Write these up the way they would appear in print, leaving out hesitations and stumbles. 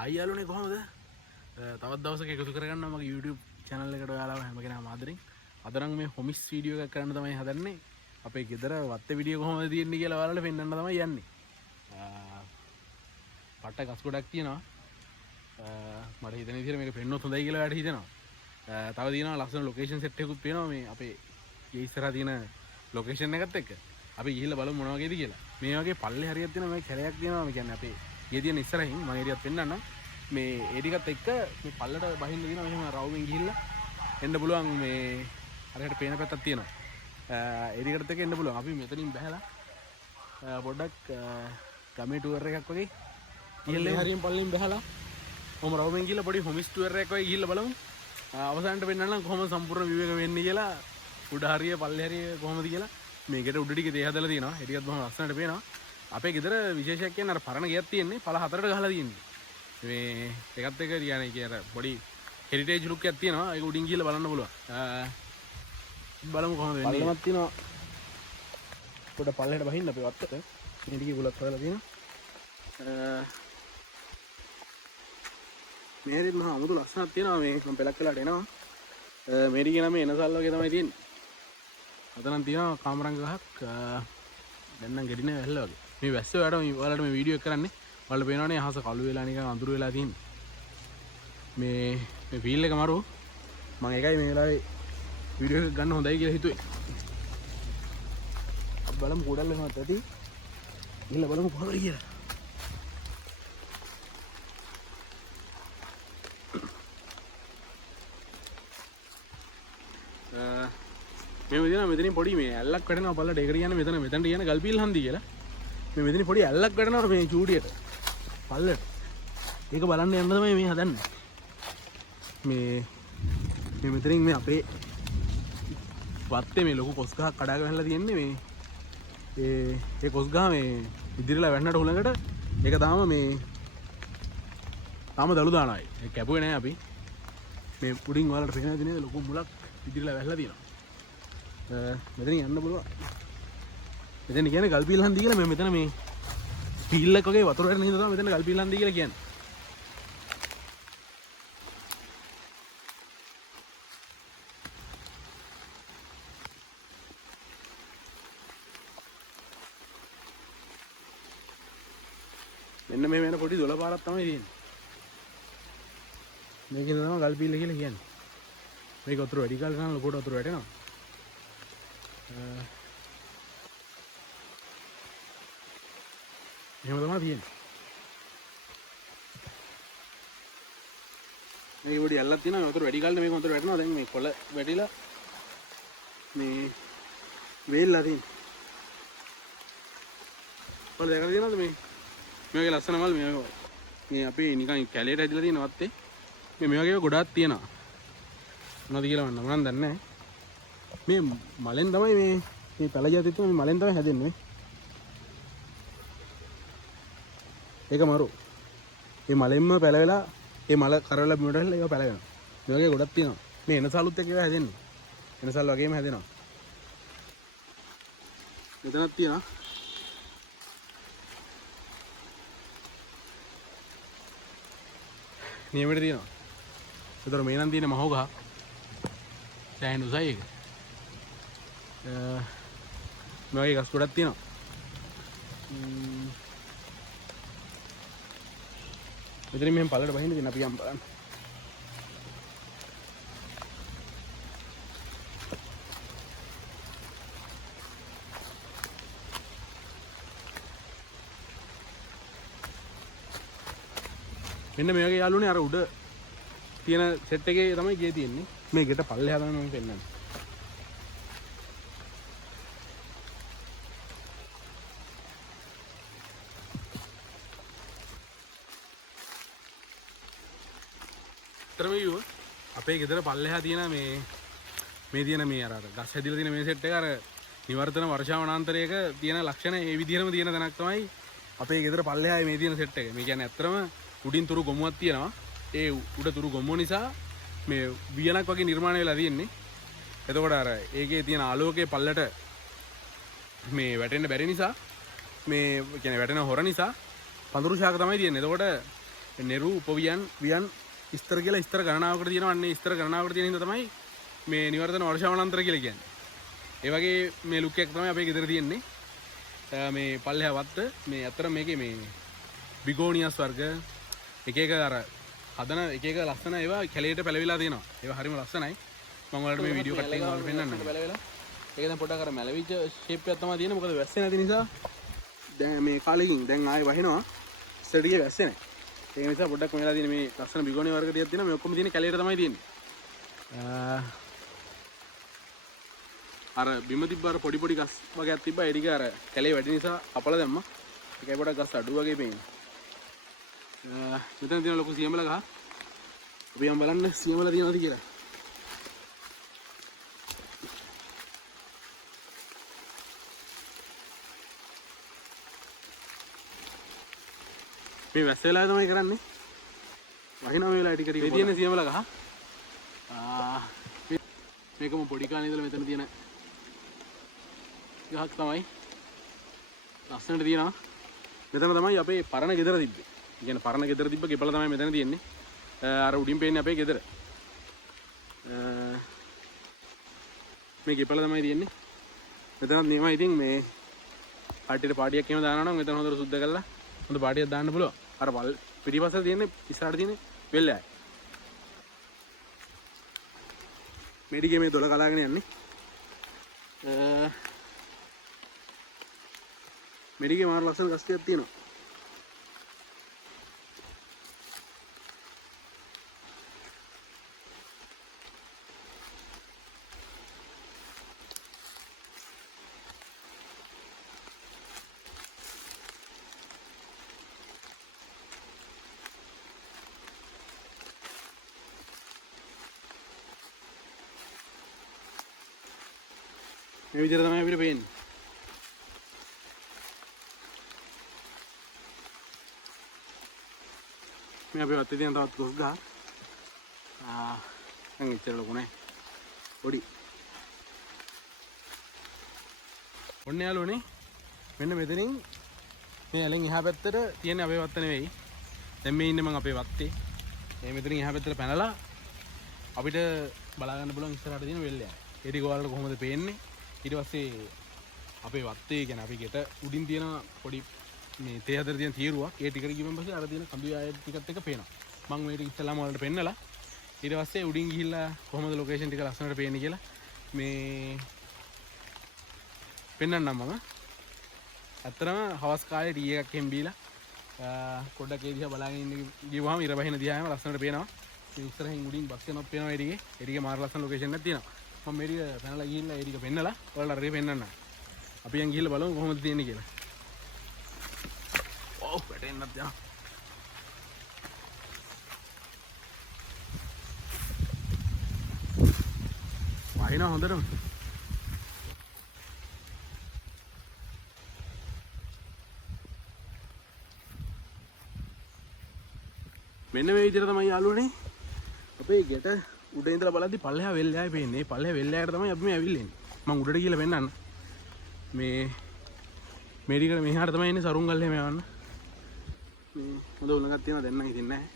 හයි යාළුවනේ කොහොමද? තවත් දවසක එකතු කරගන්නවා මගේ YouTube channel එකට ඔයාලව හැම කෙනාම ආදරෙන්. අද නම් මේ හොමිස් වීඩියෝ එකක් කරන්න තමයි හදන්නේ. අපේ ගෙදර වත්තේ වීඩියෝ කොහොමද තියෙන්නේ කියලා ඔයාලට පෙන්වන්න තමයි යන්නේ. පට්ට ගස් ගොඩක් තියෙනවා. මට හිතෙන විදිහට මේක පෙන්වන්නත් හොඳයි කියලා ඔයාලට හිතෙනවා. තව තියෙනවා ලස්සන ලොකේෂන් සෙට් එකකුත් පේනවා මේ අපේ ගේ ඉස්සරහා තියෙන ලොකේෂන් එකත් එක්ක. අපි ගිහිල්ලා බලමු මොන වගේද කියලා. මේ වගේ පල්ලේ හරියක් තියෙනවා මේ කැලයක් තියෙනවා මේ කියන්නේ අපේ ගේ තියෙන ඉස්සරහින් මම ඒරියත් පෙන්නන්නම්. මේ ඒ ටිකත් එක්ක මේ පල්ලට බහින්න දිනවා මෙහෙම රවුමින් ගිහිල්ලා එන්න පුළුවන් මේ හරියට පේන පැත්තක් තියෙනවා. ඒ ටිකට එක්ක එන්න පුළුවන්. අපි මෙතනින් බහැලා පොඩ්ඩක් ගමේ ටුවර් එකක් වගේ ගිහිල්ලා හරියෙන් පල්ලෙන් බහැලා ඔහොම රවුමින් ගිහිල්ලා පොඩි හොමිස් ටුවර් එකක් වගේ ගිහිල්ලා බලමු. අවසානට පෙන්නන්නම් කොහොමද සම්පූර්ණ view එක වෙන්නේ කියලා. උඩ හරිය පල්ලේ හරිය කොහොමද කියලා. මේකට උඩ ටික දේ හදලා තියෙනවා. ඒ ටිකත් බොහොම ලස්සනට පේනවා. අපේ ගෙදර විශේෂයක් කියන්නේ අර පරණ ගෙයක් තියෙන්නේ පළ 4ට ගහලා තියෙන්නේ. මේ එකත් එක කියන්නේ කියන පොඩි හෙරිටේජ් ලුක් එකක් තියෙනවා. ඒක උඩින් ගිහලා බලන්න පුළුවන්. බලමු කොහොමද වෙන්නේ. පල්ලමක් තියෙනවා. පොඩ පල්ලෙහාට බහින්න අපේ වත්තට. මේ ටිකේ ගුලක් හදලා තියෙනවා. මේරෙත් මහා අමුතු ලස්සනක් තියෙනවා. මේ මම පෙලක් වෙලාට එනවා. මේ ටිකේ නම එනසල් වගේ තමයි තියෙන්නේ. අතනම් තියෙනවා කාමරංග ගහක්. දැන් නම් ගෙඩිනේ වැල්ල වගේ. මේ වැස්ස ඔයාලට මේ වීඩියෝ එක කරන්නේ. ඔයාලට පේනවනේ අහස කළු වෙලා නිකන් අඳුරු වෙලා තියෙන්නේ. මේ ෆීල් එක මරු. මම ඒකයි මේ වෙලාවේ වීඩියෝ එක ගන්න හොඳයි කියලා හිතුවේ. බලමු කුඩල් වෙනවත් ඇති. ගිහලා බලමු කොහොමද කියලා. මේ විදිහට මෙතනින් පොඩි මේ ඇල්ලක් වැටෙනවා පල්ලට. ඒකට කියන්නේ මෙතනට කියන්නේ ගල්පීල් හන්දි කියලා. මේ මෙතනින් පොඩි ඇල්ලක් වැටෙනවා මේ චූටියට පල්ලට. ඒක බලන්න යන්න තමයි මේ හදන්නේ. මේ මෙතනින් මේ අපේ වත්තේ මේ ලොකු කොස් ගහක් කඩාගෙන හැලලා තියෙන්නේ. මේ ඒ කොස් ගහ මේ ඉදිරියලා වැන්නට හුලඟට ඒක තාම දළු දානවා. ඒක කැපුවේ නැහැ අපි. මේ පුඩින් වලට පේන දිනේ ලොකු මුලක් ඉදිරියලා වැහලා තියෙනවා. මෙතනින් යන්න පුළුවන්. මෙතන කියන්නේ ගල්පීල් හන්දි කියලා. මෙතන මේ පීල් එකක් වගේ වතුර වැටෙන හින්දා තමයි මෙතන ගල්පීල් හන්දි කියලා කියන්නේ. මෙන්න මේ වෙන පොඩි දොළ පාරක් තමයි තියෙන්නේ. මේකෙන් තමයි ගල්පීල් කියලා කියන්නේ. මේක වතුර වැඩි කාල ගන්න ලොකුට වතුර වැටෙනවා. එහෙම තමයි තියෙන්නේ. මේක පොඩි ඇල්ලක් තියෙනවා. වතුර වැඩි කාලේ මේක වතුර වැටෙනවා. දැන් මේ කොළ වැටිලා මේ වේල්ලා තියෙන්නේ. කොළ දැකලා තියෙනවද මේ? මේකේ ලස්සන මල් මේ අපේ නිකන් කැලේට ඇදලා තියෙන වත්තේ මේ වගේ ගොඩාක් තියෙනවා. මොනවද කියලා මම නම් දන්නේ නැහැ. මේ මලෙන් තමයි මේ පැලජාතිත් මේ මලෙන් තමයි හැදෙන්නේ. ඒක මරු. මේ මලෙන්ම පැලවෙලා මේ මල කරවලා බිමට හැලලා ඒක පැලවෙනවා. මේ වගේ ගොඩක් තියෙනවා. මේ එනසලුත් එක්ක ඒක හැදෙන්නේ. එනසල් වගේම හැදෙනවා. මෙතනක් තියෙනවා. නියමෙට තියෙනවා. ඒතර මේ නම් තියෙන මහෝ ගහ. දැන් උසයි ඒක. මේ වගේ ගස් ගොඩක් තියෙනවා. මෙතන මෙහෙම පල්ලට බහින්න තියෙන අපි යම් බලන්න. මෙන්න මේ වගේ යාළුවනේ අර උඩ තියෙන සෙට් එකේ තමයි ගේ තියෙන්නේ. මේ ගෙට පල්ලේ හදන්න මම පෙන්නන්නේ. අපේ ගෙදර පල්ලෙහා තියෙන මේ තියෙන මේ අර ගස් හැදිලා තියෙන මේ සෙට් එක අර නිවර්තන වර්ෂාවනාන්තරයක තියෙන ලක්ෂණ ඒ විදිහටම තියෙන තැනක් තමයි අපේ ගෙදර පල්ලෙහා මේ තියෙන සෙට් එක. මේ කියන්නේ ඇත්තටම උඩින් තුරු ගොමුවක් තියෙනවා. ඒ උඩ තුරු ගොමුව නිසා මේ වියනක් වගේ නිර්මාණය වෙලා තියෙන්නේ. එතකොට අර ඒකේ තියෙන ආලෝකයේ පල්ලට මේ වැටෙන්න බැරි නිසා මේ කියන්නේ වැටෙන හොර නිසා පඳුරු ශාක තමයි තියෙන්නේ. එතකොට නෙරු උපවියන් වියන් ස්තර කියලා ස්තර ගණනාවකට තියෙනවා. අන්නේ ස්තර ගණනාවකට තියෙන හින්දා තමයි මේ නිවර්තන වර්ෂාවනාන්තර කියලා කියන්නේ. ඒ වගේ මේ ලුක් එකක් තමයි අපේ ගෙදර තියෙන්නේ. මේ පල්ලෙහා වත්ත මේ අතර මේකේ මේ බිගෝනියස් වර්ග එක එක අර හදන එක එක ලස්සන ඒවා කැලේට පැලවිලා තියෙනවා. ඒවා හරිම ලස්සනයි. මම ඔයාලට මේ වීඩියෝ කට් එකෙන් ඔයාලට පෙන්නන්නම්. පැලවිලා. ඒක දැන් පොඩ්ඩක් අර මැලවිච්ච ෂේප් එකක් තමයි තියෙන්නේ. මොකද වැස්සේ නැති නිසා දැන් මේ කාලෙකින් දැන් ආයෙ වහිනවා. ඉස්සර ටිකේ වැස්සේ නැහැ. ඒක නිසා පොඩ්ඩක් මෙලා තියෙන මේ ලස්සන බිගෝනිය වර්ග ටිකක් තියෙනවා. මේ ඔක්කොම තියෙන්නේ කැලේට තමයි තියෙන්නේ. අර බිම තිබ්බ අර පොඩි පොඩි ගස් වගේක් තිබ්බා. ඒ ටික අර කැලේ වැඩි නිසා කපලා දැම්මා. ඒකයි පොඩක් ගස් අඩු වගේ පේන්නේ. මෙතන තියෙන ලොකු සියඹල ගහ. අපි යම් බලන්න සියඹල තියෙනවද කියලා. මේ වැස්ස වෙලාව තමයි කරන්නේ. වහිනවා මේ වෙලාව ටික ටික. මේ තියෙන සියඹල ගහ. මේකම පොඩි කාලේ ඉඳලා මෙතන තියෙන ගහක් තමයි. ලස්සනට තියෙනවා. මෙතන තමයි අපේ පරණ ගෙදර තිබ්බේ. කියන්නේ පරණ ගෙදර තිබ්බ ගෙපල තමයි මෙතන තියෙන්නේ. අර උඩින් පේන්නේ අපේ ගෙදර. මේ ගෙපල තමයි තියෙන්නේ. මෙතනත් නියමයි. ඉතින් මේ පාටියට පාටියක් එහෙම දානවා නම් මෙතන හොඳට සුද්ධ කරලා හොඳ පාටියක් දාන්න පුළුවන්. අර වල් පිටිපස්සට තියෙන්නේ ඉස්සරහට තියෙන්නේ වෙල්ලයි. මෙඩිගේ මේ දොල කලාගෙන යන්නේ. මෙඩිගේ මාර ලස්සන ගස් ටිකක් තියෙනවා. මේ විදිහට තමයි අපිට පේන්නේ. මේ අපේ වත්තේ තියෙන තවත් ගොස් ගහ. දැන් ඉච්චර ලොකු නෑ. පොඩි. ඔන්න යාළුවනේ. මෙන්න මෙතනින් මේ ඇලෙන් එහා පැත්තට තියෙන අපේ වත්ත නෙවෙයි. දැන් මේ ඉන්නේ මම අපේ වත්තේ. මේ මෙතනින් එහා පැත්තට පැනලා අපිට බලා ගන්න පුළුවන් ඉස්සරහට තියෙන වෙල්ලය. ඒ ටික ඔයාලට කොහොමද පේන්නේ? ඊට පස්සේ අපේ වත්තේ කියන්නේ අපි ගෙට උඩින් තියෙන පොඩි මේ තේ හතර තියෙන තීරුවක් ඒ ටිකට ගිහින් පස්සේ අර තියෙන කඳු ආයෙත් ටිකත් එක පේනවා. මම මේ ටික ඉස්සලාම වලට පෙන්නලා ඊට පස්සේ උඩින් ගිහිල්ලා කොහොමද ලොකේෂන් ටික ලස්සනට පේන්නේ කියලා මේ පෙන්නන්නම් මම. ඇත්තටම හවස් කාලේ ටී එකක් එහෙම බීලා පොඩ්ඩක් ඒ දිහා බලාගෙන ඉන්න ගිහුවාම ඉර බහින දිහාම ලස්සනට පේනවා. මේ ඉස්සරහින් උඩින් බස් එකක් පේනවා ඒ ටිකේ මාර ලස්සන ලොකේෂන් එකක් තියෙනවා. මම මේ ටික පැනලා ගිහිල්ලා ඒ ටික පෙන්නලා ඔයාලට අරගෙන පෙන්නන්න. අපි යන් ගිහිල්ලා බලමු කොහොමද තියෙන්නේ කියලා. ඔව් වැටෙන්නත් යනවා. වහිනා හොඳටම. මෙන්න මේ විදිහට තමයි යාළුවනේ අපේ ගෙට උඩ ඉඳලා බලද්දි පල්ලෙහා වෙල්ලෑයි පේන්නේ. පල්ලෙහා වෙල්ලෑයට තමයි අපි මේ ඇවිල්ලා ඉන්නේ. මම උඩට ගිහලා පෙන්නන්න. මේ මේඩිකට මෙහාට තමයි එන්නේ සරුංගල් එහෙම යවන්න. මේ හොඳ උලඟක් තියෙනවා දැන් නම් හිටින්නේ නැහැ.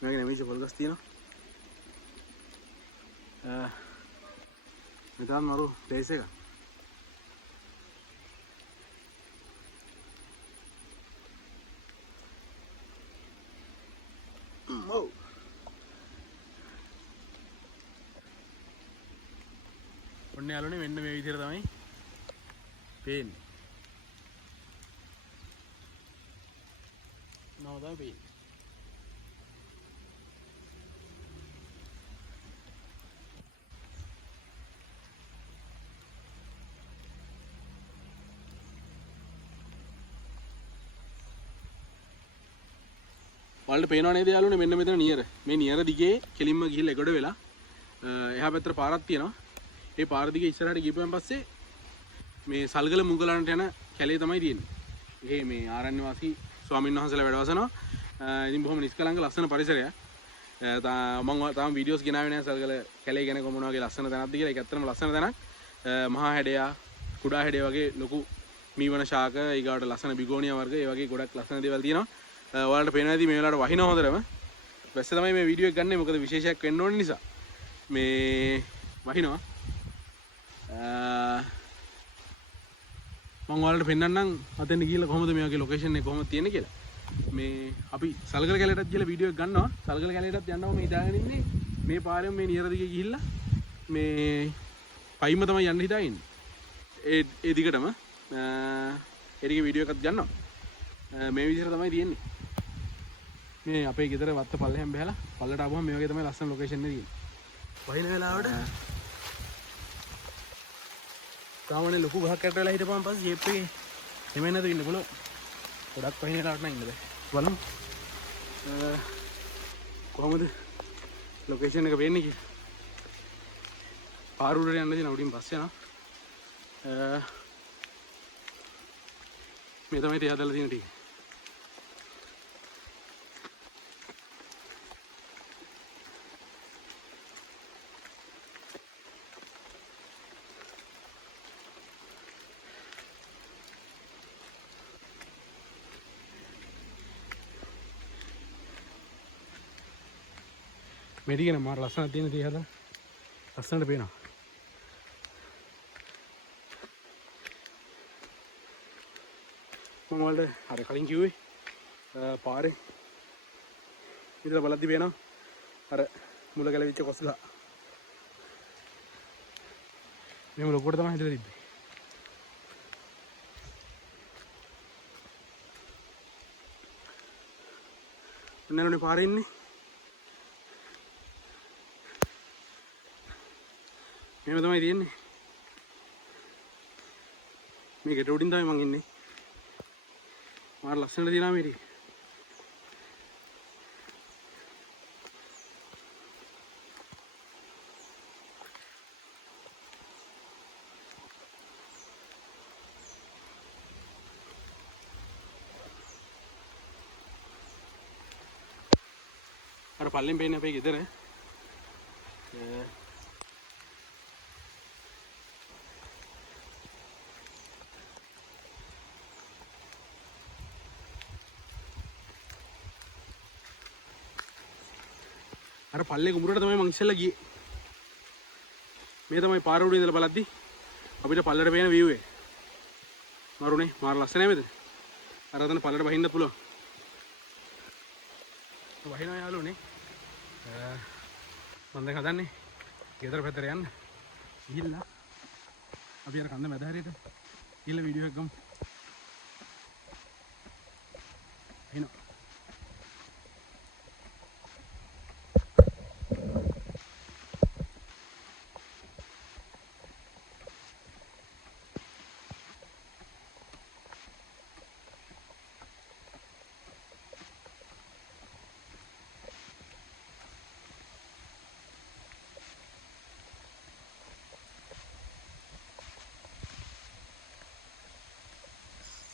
මේකේ නැමිච්ච පොල් ගස් තියෙනවා. මෙතන මරු ප්ලේස් එක. ඔව්. ඔන්න යාළුවනේ මෙන්න මේ විදිහට තමයි පේන්නේ. නෝ තමයි පේන්නේ. ඔයාලට පේනව නේද යාළුවනේ මෙන්න මෙතන නියර. මේ නියර දිගේ කෙලින්ම ගිහිල්ලා එගොඩ වෙලා එහා පැත්තට පාරක් තියෙනවා. ඒ පාර දිගේ ඉස්සරහට ගිහපුවන් පස්සේ මේ සල්ගල මුගලන්ට යන කැලේ තමයි තියෙන්නේ. ඒ මේ ආරණ්‍ය වාසී ස්වාමීන් වහන්සේලා වැඩ වසනවා. ඉතින් බොහොම නිස්කලංක ලස්සන පරිසරයක්. මම තාම වීඩියෝස් ගෙනාවේ නැහැ සල්ගල කැලේ ගැන කොමුණා වගේ ලස්සන තැනක්ද කියලා. ඒක ඇත්තටම ලස්සන තැනක්. මහා හැඩයා, කුඩා හැඩයා වගේ ලොකු මීවන ශාක, ඊගාට ලස්සන බිගෝනියා වර්ග, ඒ වගේ ගොඩක් ලස්සන දේවල් තියෙනවා. ඔයාලට පේනවා ඇති මේ වෙලාවට වහිනවා හොඳටම. වැස්ස තමයි මේ වීඩියෝ එක ගන්නෙ. මොකද විශේෂයක් වෙන්න ඕන නිසා. මේ වහිනවා. මම ඔයාලට පෙන්නන්නම් අතෙන් ගිහලා කොහොමද මේ වගේ ලොකේෂන් එක කොහොමද තියෙන්නේ කියලා. මේ අපි සල්ගල කැලේටත් ගිහලා වීඩියෝ එක ගන්නවා. සල්ගල කැලේටත් යනවා මේ ඉඳාගෙන ඉන්නේ. මේ පාරෙන් මේ නියර දිගේ ගිහිල්ලා මේ පයින්ම තමයි යන්න හිතා ඉන්නේ. ඒ දිගටම එරිගේ වීඩියෝ එකක් ගන්නවා. මේ විදිහට තමයි තියෙන්නේ. මේ අපේ ගෙදර වත්ත පල්ලෙහෙන් බහලා පල්ලට ආවම මේ වගේ තමයි ලස්සන ලොකේෂන් එක තියෙන්නේ. වහින වෙලාවට තාමනේ ලොකු ගහක් යට වෙලා හිටපුවාම පස්සේ ජීප් එකේ එමෙන්න නැතුව ඉන්න පුළුවන්. ගොඩක් වහින වෙලාවට නම් ඉන්න බෑ. බලමු. කොහමද ලොකේෂන් එක වෙන්නේ කියලා. පාර උඩට යන්න දින උඩින් පස්සේ යනවා. මේ තමයි තියා දාලා තියෙන ටික. මේ ටික නේ මාර ලස්සනක් තියෙන තියා දාලා. ලස්සනට පේනවා. මම වලට අර කලින් කිව්වේ පාරේ ඉතල බලද්දි පේනවා අර මුල ගැලවිච්ච කොස් ගහ. මේ ලොකුවට තමයි හිටලා තිබ්බේ. ඔන්නනේ පාරේ ඉන්නේ. මේව තමයි තියෙන්නේ. මේක රෝඩින් තමයි මං ඉන්නේ. මාර ලස්සනට තියෙනවා මේ ටික. අර පල්ලෙන් පේන්නේ අපේ ගෙදර. අර පල්ලේ කුඹුරට තමයි මං ඉස්සෙල්ලා ගියේ. මේ තමයි පාර උඩින් ඉඳලා බලද්දි අපිට පල්ලට පේන view එක. මරුනේ මාර ලස්සනයි මෙතන. අර අතන පල්ලට බහින්නත් පුළුවන්. වහිනවා යාළුවනේ. මම දැන් හදන්නේ ගෙදර පැත්තට යන්න. ගිහිල්ලා අපි අර කන්ද මැද හැරේට ගිහිල්ලා වීඩියෝ එකක් ගමු. එනවා.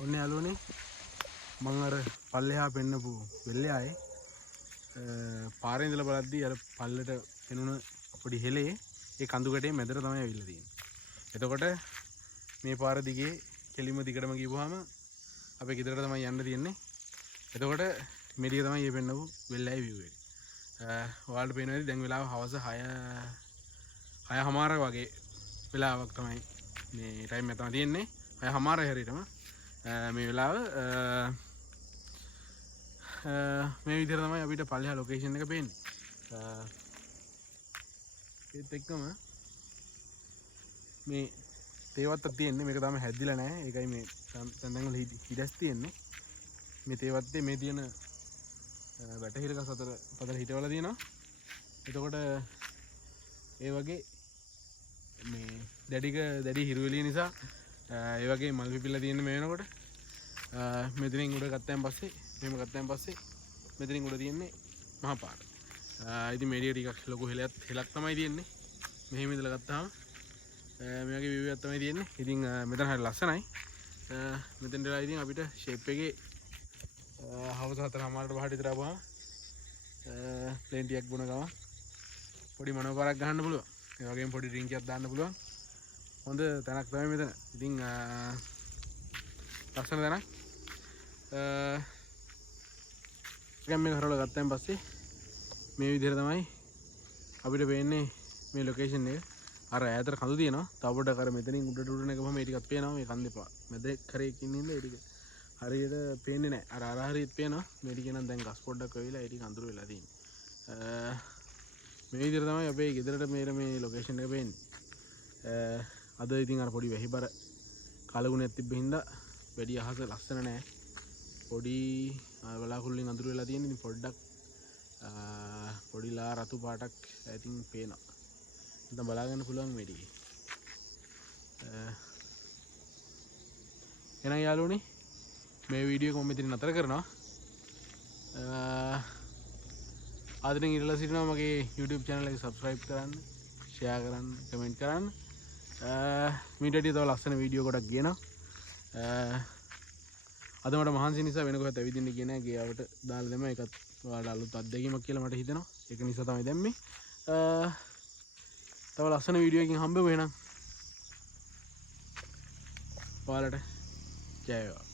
ඔන්න යාළුවනේ මම අර පල්ලෙහා පෙන්නපු වෙල්ලේ ආයේ පාරේ ඉඳලා බලද්දී අර පල්ලට පෙනුන පොඩි හෙලේ ඒ කඳු ගැටේ මැදට තමයි ඇවිල්ලා තියෙන්නේ. එතකොට මේ පාර දිගේ කෙලිම දිගටම ගිහුවාම අපේ ගෙදරට තමයි යන්න තියෙන්නේ. එතකොට මේ දිගේ තමයි මේ පෙන්නපු වෙල්ලයි view එක. ඔයාලට පේනවා ඇති දැන් වෙලාව හවස 6:00 වගේ වෙලාවක් තමයි මේ ටයිම් එක තමයි තියෙන්නේ. 6:00 හැරීටම මේ වෙලාව මේ විදිහට තමයි අපිට පල්ලෙහා ලොකේෂන් එක පේන්නේ. ඒත් එක්කම මේ තේවත්තක් තියෙන්නේ. මේක තාම හැදිලා නැහැ. ඒකයි මේ තැන් වල හිඩස් තියෙන්නේ. මේ තේවත්තේ මේ තියෙන වැටහිරකස් අතර පදලා හිටවලා තියෙනවා. එතකොට ඒ වගේ මේ දැඩි හිරුවෙලිය නිසා ඒ වගේ මල් පිපිලා තියෙන මේ වෙනකොට මෙතනින් උඩ ගත්තයින් පස්සේ මෙහෙම ගත්තයින් පස්සේ මෙතනින් උඩ තියෙන්නේ මහා පාර. ඉතින් මේඩිය ටිකක් ලොකු හෙලක් තමයි තියෙන්නේ. මෙහෙම ඉඳලා ගත්තාම මේ වගේ view එකක් තමයි තියෙන්නේ. ඉතින් මෙතන හරිය ලස්සනයි. මෙතෙන් දෙලා ඉතින් අපිට ෂේප් එකේ හවස 4:00ට පහට විතර ආවම ප්ලේන් ටිකක් බොන ගම පොඩි මනෝකාරයක් ගහන්න පුළුවන්. ඒ වගේම පොඩි ඩ්‍රින්ක් එකක් දාන්න පුළුවන්. හොඳ තැනක් තමයි මෙතන. ඉතින් ලස්සන තැනක්. කැම් එක හරවලා ගත්තයින් පස්සේ මේ විදිහට තමයි අපිට පේන්නේ මේ ලොකේෂන් එක. අර ඈතට කඳු තියෙනවා. තව පොඩක් අර මෙතනින් උඩට උඩන එකම මේ ටිකක් පේනවා. මේ කන්ද එපා. මැද කරේ ඉන්නේ ඉඳ ඒ ටික හරියට පේන්නේ නැහැ. අර හරියට පේනවා. මේ ටික නම් දැන් ගස් පොඩ්ඩක් වෙවිලා ඒ ටික අඳුර වෙලා තියෙන්නේ. මේ විදිහට තමයි අපේ ගෙදරට මේ ලොකේෂන් එක පේන්නේ. අද ඉතින් අර පොඩි වැහිබර කලගුණයක් තිබ්බ හින්දා වැඩි අහස ලස්සන නැහැ. පොඩි වලාකුළුලින් අඳුර වෙලා තියෙන. ඉතින් පොඩ්ඩක් පොඩිලා රතු පාටක් ඇතින් පේනවා. දැන් බලාගන්න පුළුවන් මේ ටිකේ. එහෙනම් යාළුවනේ මේ වීඩියෝ එක මම මෙතන නතර කරනවා. ආදරෙන් ඉල්ලලා සිටිනවා මගේ YouTube channel එක subscribe කරන්න, share කරන්න, comment කරන්න. මීට වඩා තව ලස්සන වීඩියෝ කොටක් ගේනවා. අද මට මහන්සි නිසා වෙන කොහෙත් ඇවිදින්න ගියේ නැහැ. ගියාවට දාලා දෙම ඒකත් ඔයාලට අලුත් අත්දැකීමක් කියලා මට හිතෙනවා. ඒක නිසා තමයි දැම්මේ. තව ලස්සන වීඩියෝ එකකින් හම්බෙමු එහෙනම්. ඔයාලට ජය වේවා.